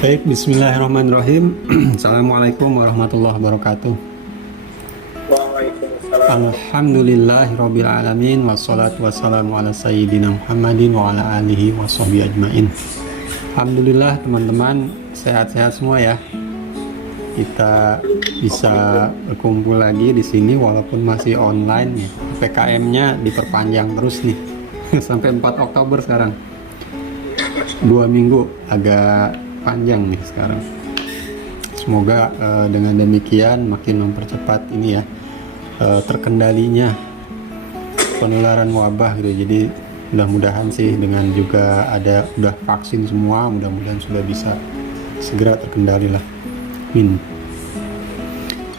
Baik, bismillahirrahmanirrahim. Assalamualaikum warahmatullahi wabarakatuh. Waalaikumsalam. Alhamdulillahirabbil alamin wassalatu wassalamu ala sayyidina Muhammadin wa ala alihi washabbihi ajmain. Alhamdulillah teman-teman sehat-sehat semua ya. Kita bisa berkumpul lagi di sini walaupun masih online ya. PPKM-nya diperpanjang terus nih sampai 4 Oktober sekarang. 2 minggu agak panjang nih sekarang. Semoga dengan demikian makin mempercepat ini ya terkendalinya penularan wabah gitu. Jadi mudah-mudahan sih dengan juga udah vaksin semua, mudah-mudahan sudah bisa segera terkendali lah.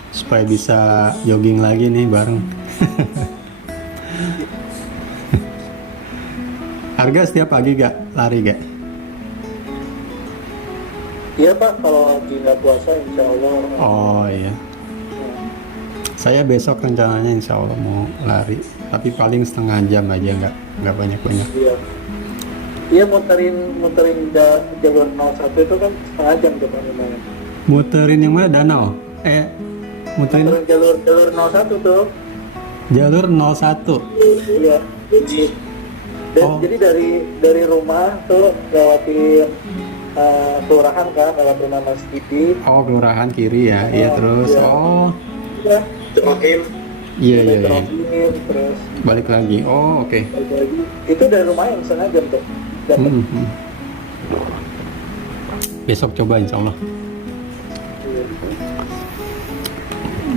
Supaya bisa jogging lagi nih bareng. Harga setiap pagi gak lari gak? Iya Pak, kalau lagi nggak puasa insya Allah. Oh iya. Saya besok rencananya insya Allah mau lari, tapi paling setengah jam aja, nggak banyak-banyak. Iya. Iya, muterin jalur 01 itu kan setengah jam tuh Pak lumayan. Muterin yang mana? Danau? Muterin Muterin jalur 01 tuh. jalur 01. Iya. Jadi dari rumah tuh lewatin kelurahan kan, lewat rumah Mas Didi. Oh, kelurahan kiri ya. Iya terus. Iya. Oh. Iya. Terohim. Iya. Terus Balik lagi. Oh, oke. balik lagi. Itu dari rumah yang setengah jam tuh. Dapat. Besok coba insya Allah.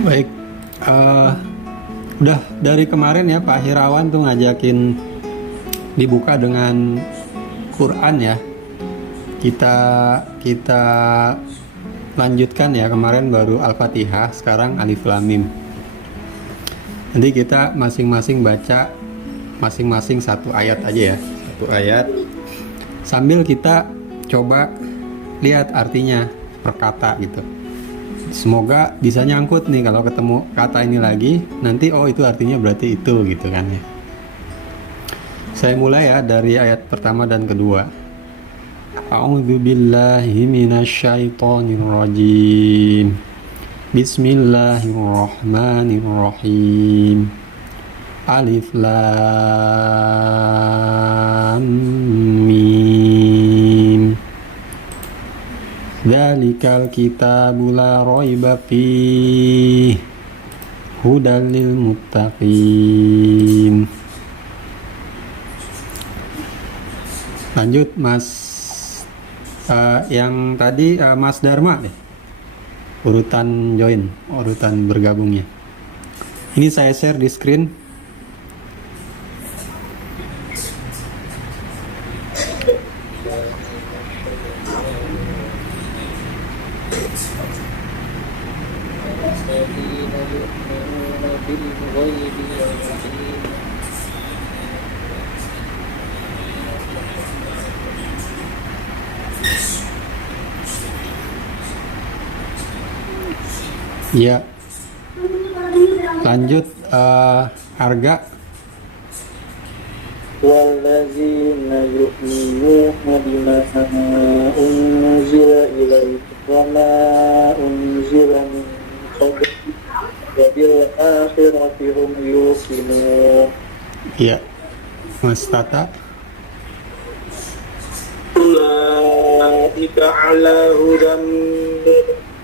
Baik. Udah dari kemarin ya Pak Hirawan tuh ngajakin dibuka dengan Quran ya. Kita lanjutkan ya, kemarin baru Al-Fatihah, sekarang Alif Lam Mim. Nanti kita masing-masing baca masing-masing satu ayat aja ya, satu ayat. Sambil kita coba lihat artinya per kata gitu. Semoga bisa nyangkut nih kalau ketemu kata ini lagi, nanti oh itu artinya berarti itu gitu kan ya. Saya mulai ya dari ayat pertama dan kedua. A'udzu billahi minasyaitonir rajim. Bismillahirrahmanirrahim. Alif Lam Mim. Dzalikal kitabu la raiba fihi hudal lil muttaqin. Lanjut Mas. Yang tadi Mas Dharma deh, urutan join, urutan bergabungnya. Ini saya share di screen. Ya, lanjut harga. Wallazina yu'minuna bima unzila ilaika wa ma unzila min qablika wa bil akhirati hum yuqinun. Ya, Mas Tata. Ulaika ala hudan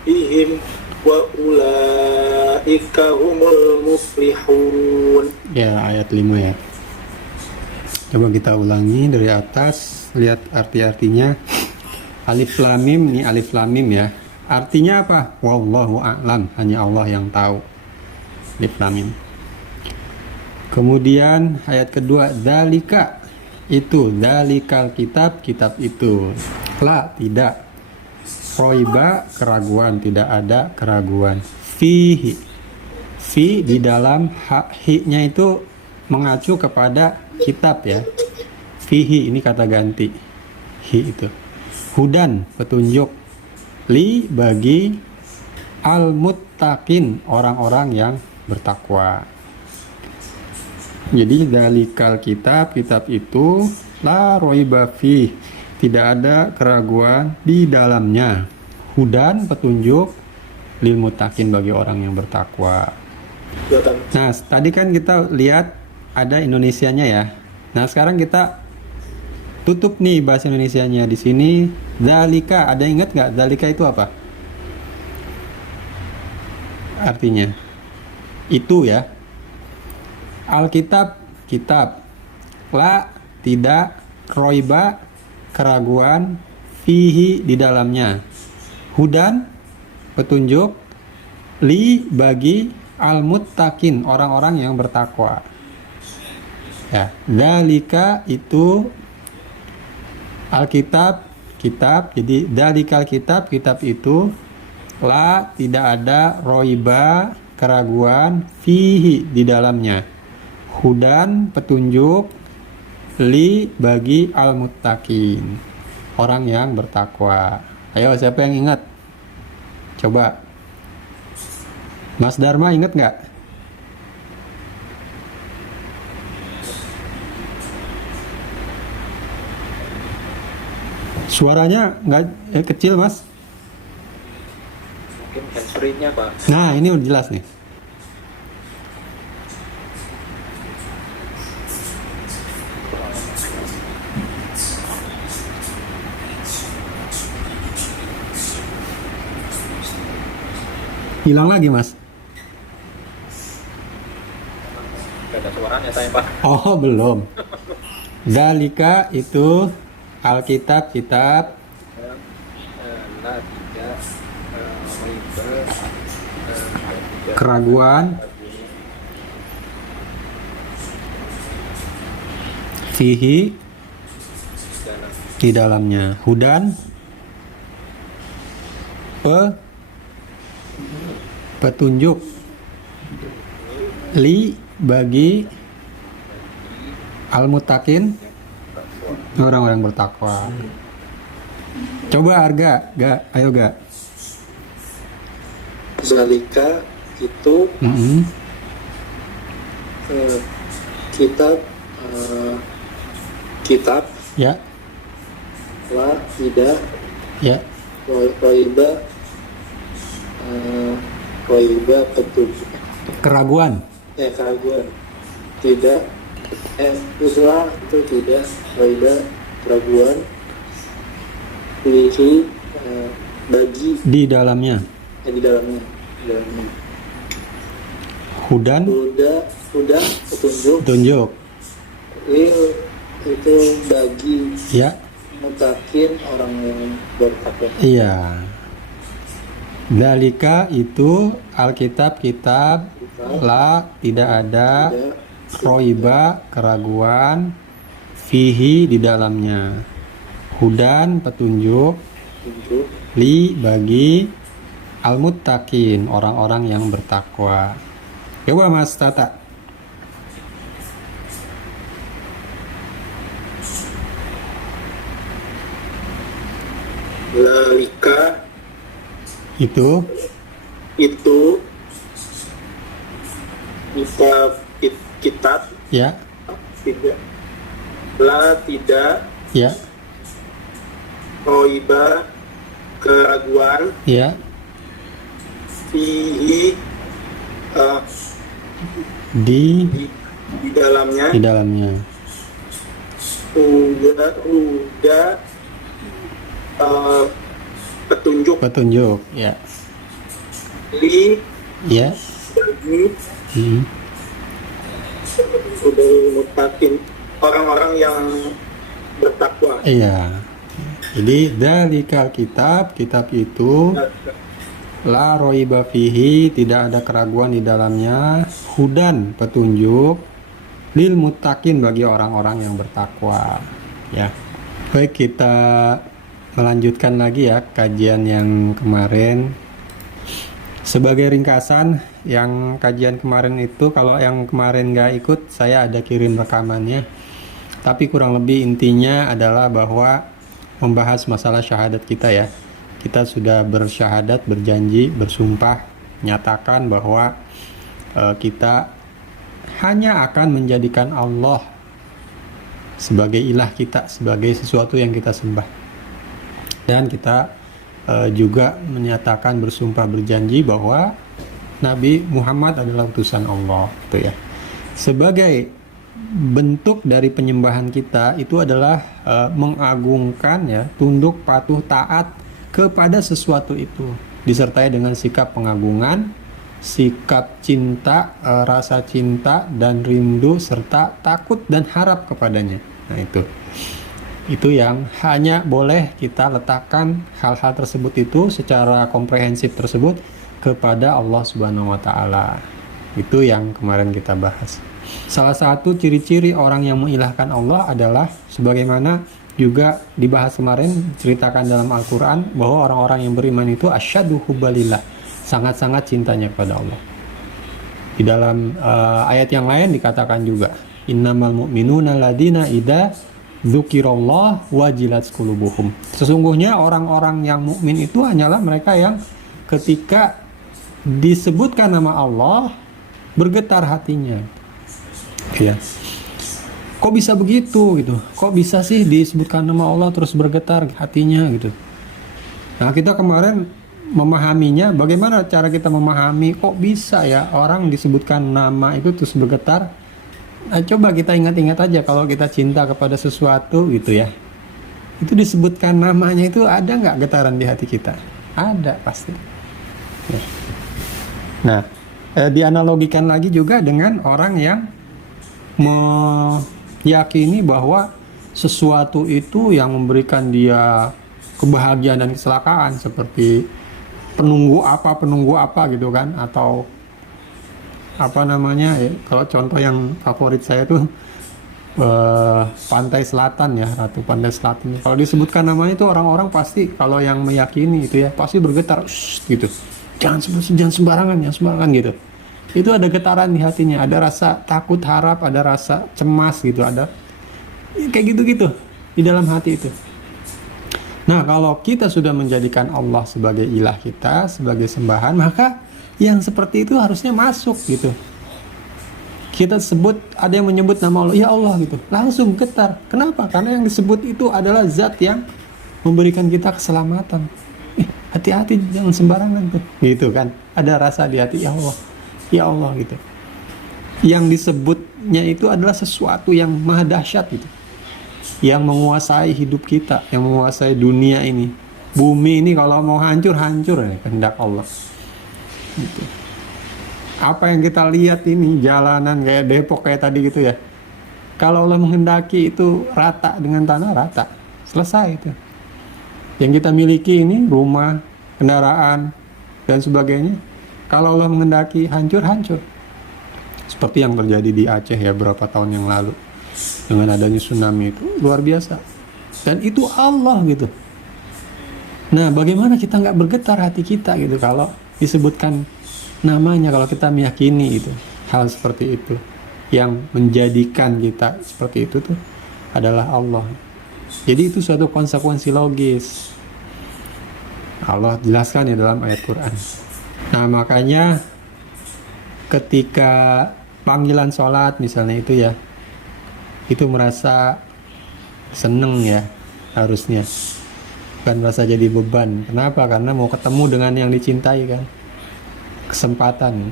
bihim wa ulaika humul muflihun. Ya, ayat 5 ya. Coba kita ulangi dari atas, lihat arti-artinya. Alif Lam Mim, ini Alif Lam Mim ya. Artinya apa? Wallahu a'lam, hanya Allah yang tahu. Alif Lam Mim. Kemudian ayat kedua, dzalika itu, dzalikal kitab, kitab itu. La, tidak. Roiba, keraguan, tidak ada keraguan. Fihi, fi di dalam hi-nya itu mengacu kepada kitab ya. Fihi ini kata ganti. Hi itu. Hudan, petunjuk. Li bagi al-muttaqin, orang-orang yang bertakwa. Jadi dalikal kitab, kitab itu la roiba fi, tidak ada keraguan di dalamnya. Hudan, petunjuk, lil muttaqin, bagi orang yang bertakwa. Nah, tadi kan kita lihat ada Indonesianya ya. Nah, sekarang kita tutup nih bahasa Indonesianya di sini. Zalika, ada ingat nggak? Zalika itu apa? Artinya itu ya. Alkitab, kitab. La, tidak. Roiba, keraguan. Fihi, di dalamnya. Hudan, petunjuk. Li, bagi. Al-muttaqin, orang-orang yang bertakwa. Ya, dalika itu Alkitab, kitab. Jadi dalikal kitab, kitab itu. La, tidak ada. Roiba, keraguan. Fihi, di dalamnya. Hudan, petunjuk. Li, bagi. Al-muttaqin, orang yang bertakwa. Ayo, siapa yang ingat? Coba. Mas Dharma ingat nggak? Suaranya nggak kecil, Mas. Mungkin hands-free-nya, Pak. Nah, ini udah jelas nih. Hilang lagi, Mas. Gak ada suaranya saya, Pak. Oh, belum. Dalika itu Alkitab, kitab. La, tidak. Roiba, tidak. Keraguan. Fihi, di dalamnya. Hudan, petunjuk. Li, bagi. Al-muttaqin, orang-orang bertakwa. Coba Arga, ayo Ga. Zalika itu kitab, kitab. Ya, La, tidak. ya. Roiba, roiba, petunjuk. Keraguan. Keraguan. Tidak. Itulah, itu tidak. Roiba, keraguan. Fihi, bagi. Di dalamnya. Di dalamnya. Di dalamnya. Hudan, Huda, petunjuk. petunjuk. Lil, itu bagi. Ya, Mutakin, orang yang bertakwa. iya. Dalika itu Alkitab, kitab. La, tidak ada. Tidak. Roiba, keraguan. Fihi, di dalamnya. Hudan, petunjuk. Petunjuk. Li, bagi. Al-muttaqin, orang-orang yang bertakwa. Coba Mas Tata. Lalika Itu itu kitab ya, tidak. La, tidak. ya, Roiba, keraguan. ya. Fihi, Di di dalamnya. di dalamnya. Huda, petunjuk. Petunjuk, ya. Li, Ya. bagi. Hmm. Udah mutakin, orang-orang yang bertakwa. Iya. Jadi dalikal kitab, kitab itu la roiba fihi, tidak ada keraguan di dalamnya. Hudan, petunjuk. Lil muttaqin, bagi orang-orang yang bertakwa. Ya. Baik, kita melanjutkan lagi ya kajian yang kemarin. Sebagai ringkasan, yang kajian kemarin itu, kalau yang kemarin nggak ikut, saya ada kirim rekamannya. Tapi kurang lebih intinya adalah bahwa membahas masalah syahadat kita ya. Kita sudah bersyahadat, berjanji, bersumpah, nyatakan bahwa kita hanya akan menjadikan Allah sebagai ilah kita, sebagai sesuatu yang kita sembah. Dan kita juga menyatakan, bersumpah, berjanji bahwa Nabi Muhammad adalah utusan Allah, gitu ya. Sebagai bentuk dari penyembahan kita itu adalah mengagungkan, ya, tunduk, patuh, taat kepada sesuatu itu, disertai dengan sikap pengagungan, sikap cinta, rasa cinta dan rindu, serta takut dan harap kepadanya. Nah, itu yang hanya boleh kita letakkan hal-hal tersebut itu secara komprehensif tersebut kepada Allah Subhanahu wa Ta'ala. Itu yang kemarin kita bahas. Salah satu ciri-ciri orang yang mengilahkan Allah adalah sebagaimana juga dibahas kemarin, ceritakan dalam Al-Quran, bahwa orang-orang yang beriman itu asyaddu hubbalillah, sangat-sangat cintanya kepada Allah. Di dalam ayat yang lain dikatakan juga, innamal mu'minuna ladina idza dzukirallah wajilat qulubuhum. Sesungguhnya orang-orang yang mukmin itu hanyalah mereka yang ketika disebutkan nama Allah bergetar hatinya. Ya. Kok bisa begitu gitu? Kok bisa sih disebutkan nama Allah terus bergetar hatinya gitu? Nah, kita kemarin memahaminya, bagaimana cara kita memahami kok bisa ya orang disebutkan nama itu terus bergetar? Nah, coba kita ingat-ingat aja kalau kita cinta kepada sesuatu gitu ya. Itu disebutkan namanya itu ada nggak getaran di hati kita? Ada pasti. Ya. Nah, dianalogikan lagi juga dengan orang yang meyakini bahwa sesuatu itu yang memberikan dia kebahagiaan dan kecelakaan, seperti penunggu apa gitu kan, atau apa namanya ya, kalau contoh yang favorit saya tuh Pantai Selatan ya, Ratu Pantai Selatan. Kalau disebutkan namanya itu orang-orang pasti, kalau yang meyakini itu ya pasti bergetar gitu, jangan sembarangan gitu. Itu ada getaran di hatinya, ada rasa takut, harap, ada rasa cemas gitu, ada kayak gitu-gitu di dalam hati itu. Nah, kalau kita sudah menjadikan Allah sebagai ilah kita, sebagai sembahan, maka yang seperti itu harusnya masuk gitu. Kita sebut, ada yang menyebut nama Allah, ya Allah gitu, langsung getar. Kenapa? Karena yang disebut itu adalah zat yang memberikan kita keselamatan. Hati-hati, jangan sembarangan tuh, gitu kan. Ada rasa di hati, ya Allah gitu. Yang disebutnya itu adalah sesuatu yang maha dahsyat gitu, yang menguasai hidup kita, yang menguasai dunia ini. Bumi ini kalau mau hancur ya, kehendak Allah gitu. Apa yang kita lihat ini, jalanan kayak Depok kayak tadi gitu ya, kalau Allah menghendaki itu rata dengan tanah, rata, selesai itu. Yang kita miliki ini, rumah, kendaraan dan sebagainya, kalau Allah menghendaki hancur. Seperti yang terjadi di Aceh ya beberapa tahun yang lalu, dengan adanya tsunami itu luar biasa. Dan itu Allah gitu. Nah, bagaimana kita nggak bergetar hati kita gitu kalau disebutkan namanya, kalau kita meyakini itu hal seperti itu, yang menjadikan kita seperti itu tuh adalah Allah. Jadi itu suatu konsekuensi logis. Allah jelaskan ya dalam ayat Quran. Nah, makanya ketika panggilan sholat misalnya itu ya, itu merasa seneng ya harusnya, bukan merasa jadi beban. Kenapa? Karena mau ketemu dengan yang dicintai kan, kesempatan.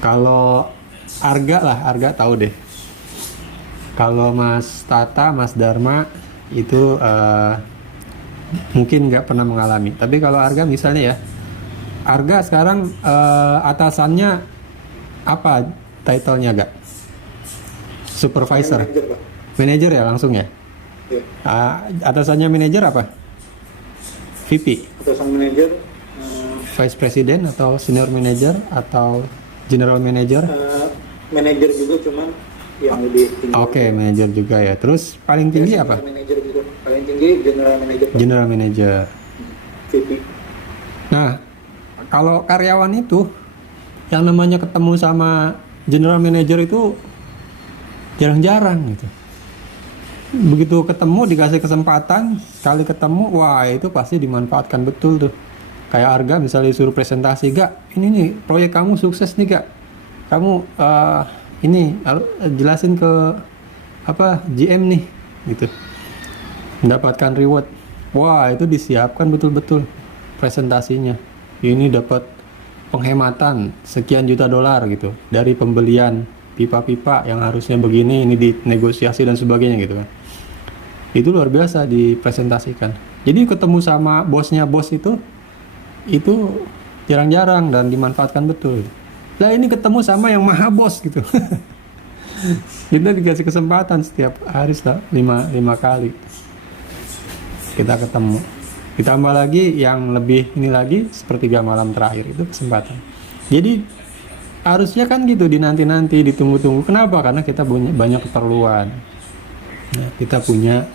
Kalau Arga tahu deh, kalau Mas Tata, Mas Dharma itu mungkin nggak pernah mengalami. Tapi kalau Arga misalnya ya, Arga sekarang atasannya apa title-nya gak? Supervisor, manager ya langsung ya? Ya. Atasannya manajer apa? VP? Atasan manajer, Vice President atau Senior Manager atau General Manager? manajer juga, cuman yang lebih tinggi. Oke, manajer juga ya. Terus paling tinggi apa? Manajer juga. Paling tinggi General Manager. General Manager. VP. Nah, kalau karyawan itu yang namanya ketemu sama General Manager itu jarang-jarang gitu. Begitu ketemu, dikasih kesempatan, sekali ketemu, wah itu pasti dimanfaatkan betul tuh. Kayak Arga misalnya disuruh presentasi, Gak, ini nih proyek kamu sukses nih Gak, kamu ini jelasin ke GM nih gitu, mendapatkan reward. Wah, itu disiapkan betul-betul presentasinya. Ini dapat penghematan sekian juta dolar gitu dari pembelian pipa-pipa yang harusnya begini, ini dinegosiasi dan sebagainya gitu kan. Itu luar biasa dipresentasikan. Jadi ketemu sama bosnya bos itu jarang-jarang dan dimanfaatkan betul. Nah, ini ketemu sama yang maha bos gitu. Kita dikasih kesempatan setiap hari 5 kali kita ketemu. Ditambah lagi yang lebih ini lagi, sepertiga malam terakhir itu kesempatan. Jadi harusnya kan gitu, dinanti-nanti, ditunggu-tunggu. Kenapa? Karena kita punya banyak keperluan. Nah, kita punya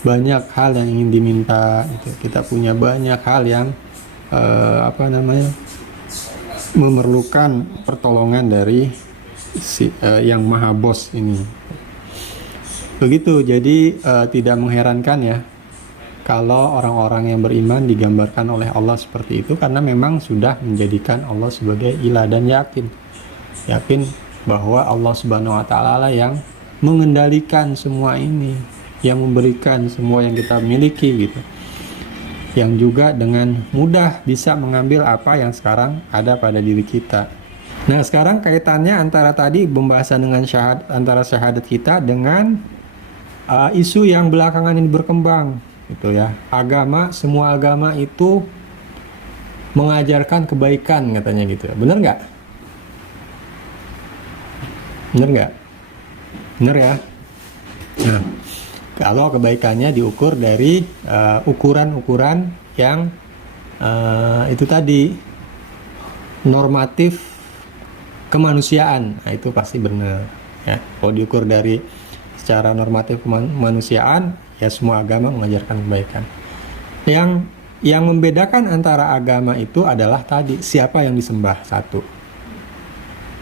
banyak hal yang ingin diminta gitu. Kita punya banyak hal yang memerlukan pertolongan dari yang maha bos ini. Begitu. Jadi tidak mengherankan ya kalau orang-orang yang beriman digambarkan oleh Allah seperti itu, karena memang sudah menjadikan Allah sebagai ilah dan yakin bahwa Allah Subhanahu wa taala yang mengendalikan semua ini, yang memberikan semua yang kita miliki gitu, yang juga dengan mudah bisa mengambil apa yang sekarang ada pada diri kita. Nah, sekarang kaitannya antara tadi pembahasan dengan antara syahadat kita dengan isu yang belakangan ini berkembang gitu ya. Semua agama itu mengajarkan kebaikan katanya gitu ya. Bener nggak? Bener ya. Nah, kalau kebaikannya diukur dari ukuran-ukuran yang itu tadi normatif kemanusiaan, nah itu pasti benar ya. Kalau diukur dari secara normatif kemanusiaan, ya semua agama mengajarkan kebaikan. Yang membedakan antara agama itu adalah tadi siapa yang disembah, satu.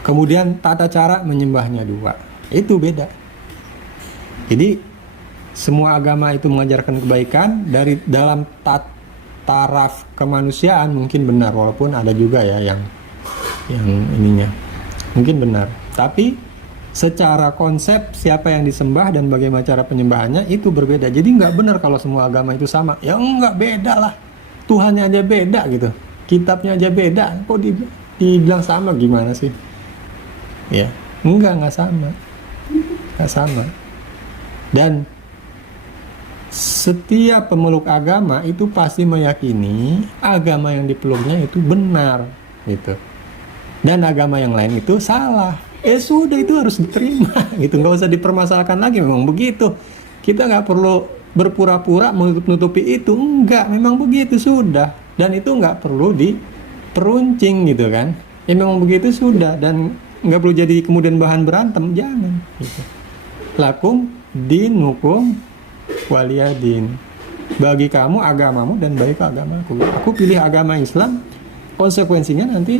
Kemudian tata cara menyembahnya, dua. Itu beda. Jadi semua agama itu mengajarkan kebaikan dari dalam taraf kemanusiaan mungkin benar, walaupun ada juga ya yang ininya mungkin benar, tapi secara konsep siapa yang disembah dan bagaimana cara penyembahannya itu berbeda. Jadi nggak benar kalau semua agama itu sama. Ya nggak, beda lah. Tuhannya aja beda gitu, kitabnya aja beda. Kok dibilang sama, gimana sih? Ya nggak sama. Dan setiap pemeluk agama itu pasti meyakini agama yang dipeluknya itu benar gitu. Dan agama yang lain itu salah. Sudah, itu harus diterima gitu, nggak usah dipermasalahkan lagi. Memang begitu. Kita nggak perlu berpura-pura menutupi itu. Enggak, memang begitu sudah. Dan itu nggak perlu diperuncing gitu kan. Ya memang begitu sudah, dan nggak perlu jadi kemudian bahan berantem, jangan gitu. Lakum dinukum waliyadin. Bagi kamu agamamu dan bagi agamaku. Aku pilih agama Islam, konsekuensinya nanti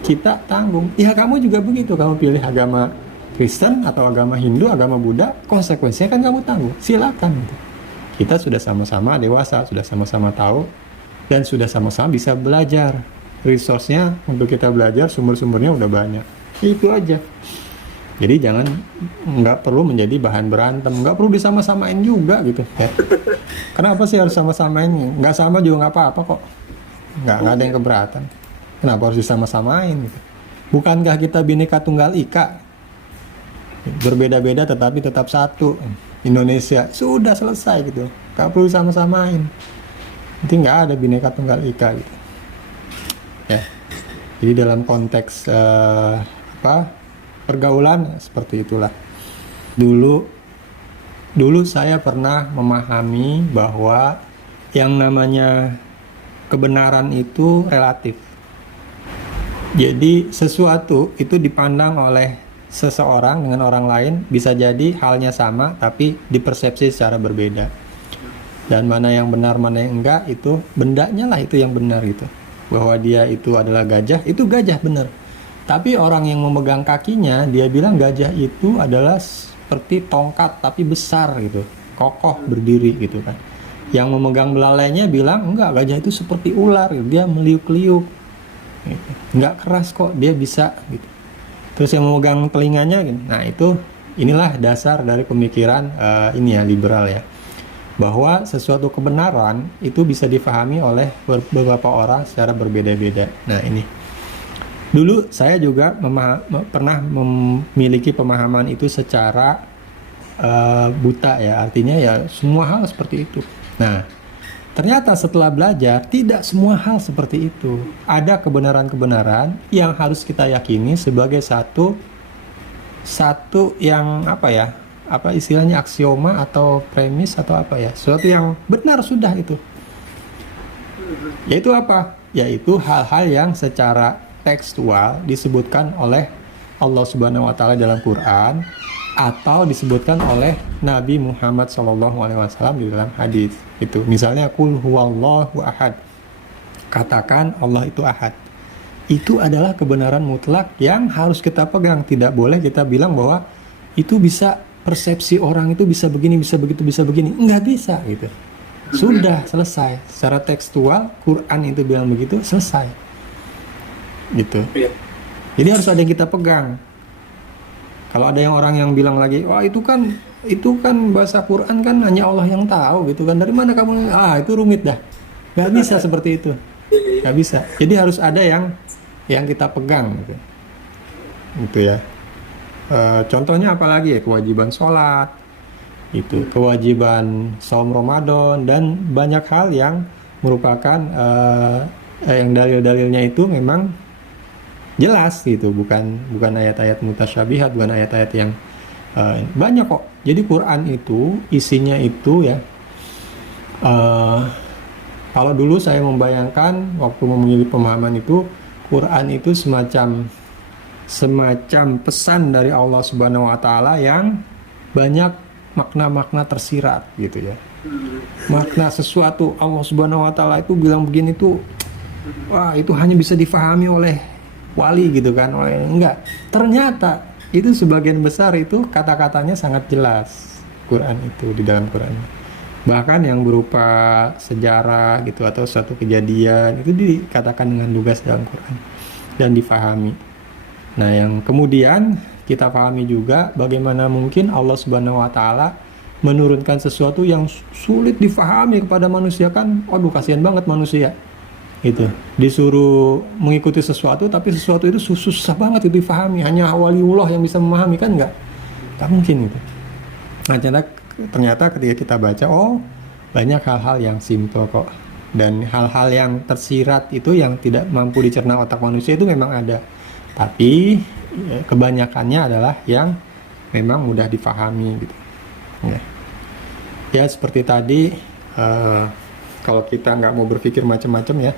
kita tanggung. Ya kamu juga begitu, kamu pilih agama Kristen atau agama Hindu, agama Buddha, konsekuensinya kan kamu tanggung. Silakan. Kita sudah sama-sama dewasa, sudah sama-sama tahu, dan sudah sama-sama bisa belajar. Resource-nya untuk kita belajar, sumber-sumbernya udah banyak. Itu aja. Jadi nggak perlu menjadi bahan berantem, nggak perlu disama-samain juga gitu. Ya. Kenapa sih harus sama-samain? Nggak sama juga nggak apa-apa kok. Nggak ada yang keberatan. Kenapa harus disama-samain gitu? Bukankah kita Bhinneka Tunggal Ika? Berbeda-beda tetapi tetap satu. Indonesia sudah selesai gitu. Gak perlu sama-samain. Nanti nggak ada Bhinneka Tunggal Ika gitu. Ya. Jadi dalam konteks pergaulan seperti itulah. Dulu saya pernah memahami bahwa yang namanya kebenaran itu relatif. Jadi sesuatu itu dipandang oleh seseorang dengan orang lain bisa jadi halnya sama tapi dipersepsi secara berbeda. Dan mana yang benar, mana yang enggak, itu bendanya lah itu yang benar gitu. Bahwa dia itu adalah gajah, itu gajah benar. Tapi orang yang memegang kakinya, dia bilang gajah itu adalah seperti tongkat tapi besar gitu, kokoh berdiri gitu kan. Yang memegang belalainya bilang enggak, gajah itu seperti ular gitu. Dia meliuk-liuk gitu. Nggak keras kok, dia bisa gitu. Terus yang memegang telinganya gitu. Nah itu inilah dasar dari pemikiran ini ya, liberal ya, bahwa sesuatu kebenaran itu bisa difahami oleh beberapa orang secara berbeda-beda. Nah ini, dulu saya juga pernah memiliki pemahaman itu secara buta ya, artinya ya semua hal seperti itu. Nah, ternyata setelah belajar tidak semua hal seperti itu. Ada kebenaran-kebenaran yang harus kita yakini sebagai satu yang apa istilahnya, aksioma atau premis atau apa ya, sesuatu yang benar sudah itu. Yaitu apa? Yaitu hal-hal yang secara tekstual disebutkan oleh Allah Subhanahu wa taala dalam Quran atau disebutkan oleh Nabi Muhammad SAW di dalam hadis. Itu misalnya qul huwallahu ahad. Katakan Allah itu ahad. Itu adalah kebenaran mutlak yang harus kita pegang. Tidak boleh kita bilang bahwa itu bisa, persepsi orang itu bisa begini, bisa begitu, bisa begini. Enggak bisa gitu. Sudah selesai. Secara tekstual Quran itu bilang begitu, selesai. Gitu. Jadi harus ada yang kita pegang. Kalau ada yang orang yang bilang lagi, wah itu kan bahasa Quran kan hanya Allah yang tahu gitu kan. Dari mana kamu? Itu rumit dah. Gak bisa seperti itu. Gak bisa. Jadi harus ada yang kita pegang gitu. Gitu ya. Contohnya apalagi ya, kewajiban sholat, itu kewajiban saum Ramadan dan banyak hal yang merupakan yang dalil-dalilnya itu memang jelas gitu, bukan ayat-ayat mutasyabihat, bukan ayat-ayat yang banyak kok. Jadi Quran itu isinya itu ya, kalau dulu saya membayangkan waktu memilih pemahaman itu, Quran itu semacam pesan dari Allah Subhanahu wa taala yang banyak makna-makna tersirat gitu ya. Makna sesuatu Allah Subhanahu wa taala itu bilang begini tuh, wah itu hanya bisa difahami oleh wali gitu kan, enggak. Ternyata itu sebagian besar itu kata-katanya sangat jelas Quran itu, di dalam Quran. Bahkan yang berupa sejarah gitu atau suatu kejadian itu dikatakan dengan lugas dalam Quran dan difahami. Nah, yang kemudian kita pahami juga bagaimana mungkin Allah Subhanahu wa taala menurunkan sesuatu yang sulit difahami kepada manusia kan. Aduh, kasihan banget manusia. Gitu. Disuruh mengikuti sesuatu tapi sesuatu itu susah banget itu difahami, hanya waliullah yang bisa memahami kan, enggak mungkin gitu. Nah, ternyata ketika kita baca, banyak hal-hal yang simple kok, dan hal-hal yang tersirat itu yang tidak mampu dicerna otak manusia itu memang ada, tapi kebanyakannya adalah yang memang mudah difahami gitu ya seperti tadi. Kalau kita nggak mau berpikir macam-macam ya,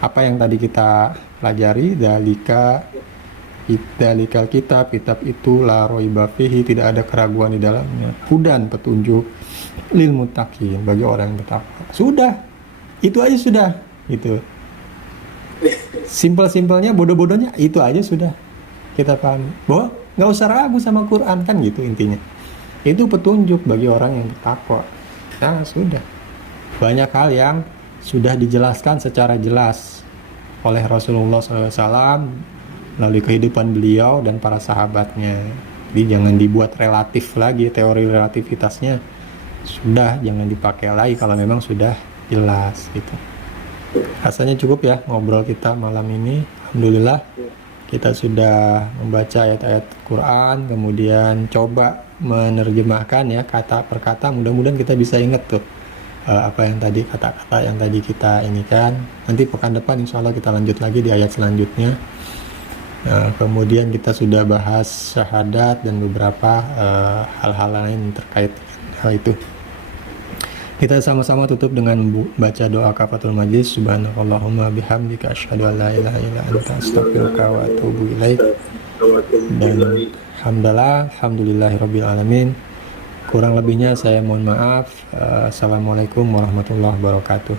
apa yang tadi kita pelajari, dalikal kitab itu la raiba fihi, tidak ada keraguan di dalamnya, hudan, petunjuk, lil muttaqin, bagi orang yang bertakwa. Sudah, itu aja sudah, gitu. Simpel-simpelnya, bodoh-bodohnya, itu aja sudah kita pahami. Bahwa nggak usah ragu sama Quran kan, gitu intinya. Itu petunjuk bagi orang yang bertakwa. Nah, sudah. Banyak hal yang sudah dijelaskan secara jelas oleh Rasulullah SAW melalui kehidupan beliau dan para sahabatnya. Jadi jangan dibuat relatif lagi, teori relativitasnya sudah jangan dipakai lagi kalau memang sudah jelas gitu. Rasanya cukup ya ngobrol kita malam ini. Alhamdulillah kita sudah membaca ayat-ayat Quran, kemudian coba menerjemahkan ya kata per kata. Mudah-mudahan kita bisa ingat tuh apa yang tadi, kata-kata yang tadi kita ini kan. Nanti pekan depan insya Allah kita lanjut lagi di ayat selanjutnya. Kemudian kita sudah bahas syahadat dan beberapa hal-hal lain terkait hal itu. Kita sama-sama tutup dengan baca doa kafatul majlis. Subhanakallahumma bihamdika asyhadu an la ilaha illa anta astaghfiruka wa atubu ilaik. Dan alhamdulillahirabbil alamin. Kurang lebihnya saya mohon maaf. Assalamualaikum warahmatullahi wabarakatuh.